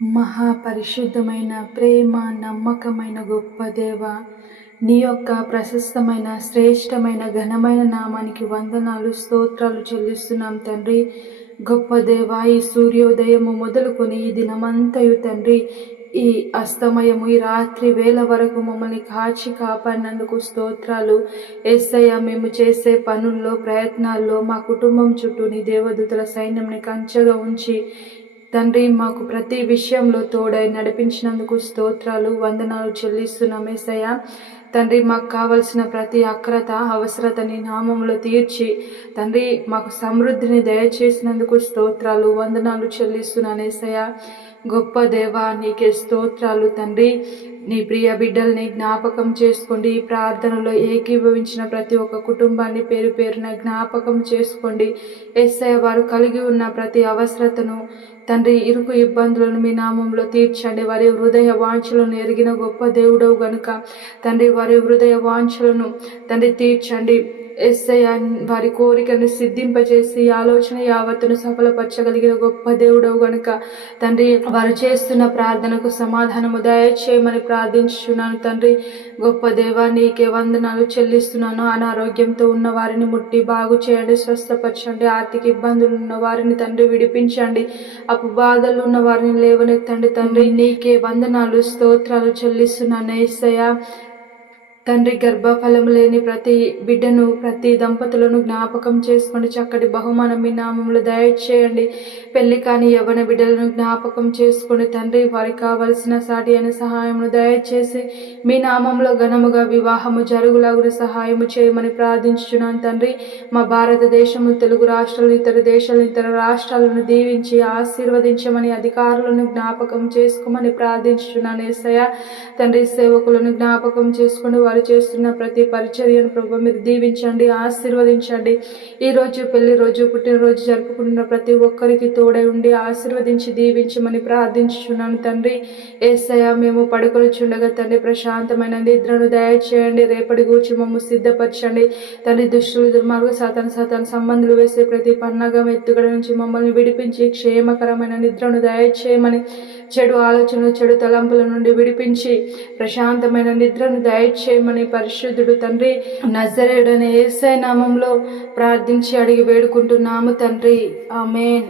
మహాపరిశుద్ధమైన ప్రేమ నమ్మకమైన గొప్ప దేవ, నీ యొక్క ప్రశస్తమైన శ్రేష్టమైన ఘనమైన నామానికి వందనాలు స్తోత్రాలు చెల్లిస్తున్నాం తండ్రి. గొప్ప దేవ, ఈ సూర్యోదయము మొదలుకొని ఈ దినమంతయు తండ్రి, ఈ అస్తమయము ఈ రాత్రి వేళ వరకు మమ్మల్ని కాచి కాపాడినందుకు స్తోత్రాలు. యేసయ్య, మేము చేసే పనుల్లో ప్రయత్నాల్లో మా కుటుంబం చుట్టూ నీ దేవదూతల సైన్యంని కంచెగా ఉంచి తండ్రి, మాకు ప్రతి విషయంలో తోడై నడిపించినందుకు స్తోత్రాలు వందనాలు చెల్లిస్తున్నాం యేసయ్య. తండ్రి, మాకు కావలసిన ప్రతి అక్రత అవసరతని నామంలో తీర్చి తండ్రి మాకు సమృద్ధిని దయచేసినందుకు స్తోత్రాలు వందనాలు చెల్లిస్తున్నాను యేసయ్య. గొప్ప దేవా, నీకే స్తోత్రాలు తండ్రి. నీ ప్రియ బిడ్డల్ని జ్ఞాపకం చేసుకోండి. ఈ ప్రార్థనలో ఏకీభవించిన ప్రతి ఒక్క కుటుంబాన్ని పేరు పేరున జ్ఞాపకం చేసుకోండి యేసయ్య. వారు కలిగి ఉన్న ప్రతి అవసరతను తండ్రి, ఇరుకు ఇబ్బందులను మీ నామంలో తీర్చండి. వారి హృదయ వాంఛలను ఎరిగిన గొప్ప దేవుడవు గనుక తండ్రి, వారి హృదయ వాంఛలను తండ్రి తీర్చండి యేసయ్య. వారి కోరికను సిద్ధింపజేసి ఆలోచన యావత్తును సఫలపరచగలిగిన గొప్ప దేవుడవు గనుక తండ్రి, వారు చేస్తున్న ప్రార్థనకు సమాధానము దయచేయమని ప్రార్థించున్నాను తండ్రి. గొప్ప దేవా, నీకే వందనాలు చెల్లిస్తున్నాను. అనారోగ్యంతో ఉన్న వారిని ముట్టి బాగు చేయండి, స్వస్థపరచండి. ఆర్థిక ఇబ్బందులు ఉన్న వారిని తండ్రి విడిపించండి. అప్పు బాధలు ఉన్న వారిని లేవనెత్తండి తండ్రి. నీకే వందనాలు స్తోత్రాలు చెల్లిస్తున్నాను యేసయ్య. తండ్రి, గర్భఫలం లేని ప్రతి బిడ్డను ప్రతి దంపతులను జ్ఞాపకం చేసుకోండి. చక్కటి బహుమానం మీ నామంలో దయచేయండి. పెళ్లి కాని యవ్వన బిడ్డలను జ్ఞాపకం చేసుకోండి తండ్రి. వారికి కావలసిన సాటి అయిన సహాయమును దయచేసి మీ నామంలో ఘనముగా వివాహము జరుగులాగున సహాయము చేయమని ప్రార్థించుచున్నాను తండ్రి. మా భారతదేశము, తెలుగు రాష్ట్రాలు, ఇతర రాష్ట్రాలను దీవించి ఆశీర్వదించమని అధికారులను జ్ఞాపకం చేసుకోమని ప్రార్థించుచున్నాను యేసయ్య. తండ్రి, సేవకులను జ్ఞాపకం చేసుకోండి. వారు చేస్తున్న ప్రతి పరిచర్యను ప్రభు మీరు దీవించండి, ఆశీర్వదించండి. ఈరోజు పెళ్లి రోజు, పుట్టినరోజు జరుపుకుంటున్న ప్రతి ఒక్కరికి తోడై ఉండి ఆశీర్వదించి దీవించమని ప్రార్థించుచున్నాను తండ్రి. యేసయ్య, మేము పడుకొనిచుండగా తండ్రి ప్రశాంతమైన నిద్రను దయచేయండి. రేపటి గూర్చి మమ్ము సిద్ధపరచండి తండ్రి. దుష్టులు, దుర్మార్గ సాతాను సంబంధులు వేసే ప్రతి పన్నగం ఎత్తుగడ నుంచి మమ్మల్ని విడిపించి క్షేమకరమైన నిద్రను దయచేయమని, చెడు ఆలోచనలు, చెడు తలంపుల నుండి విడిపించి ప్రశాంతమైన నిద్రను దయచేయమని పరిశుద్ధుడు తండ్రి నజరేయుడైన యేసయ్య నామంలో ప్రార్థించి అడిగి వేడుకుంటున్నాము తండ్రి. ఆమేన్.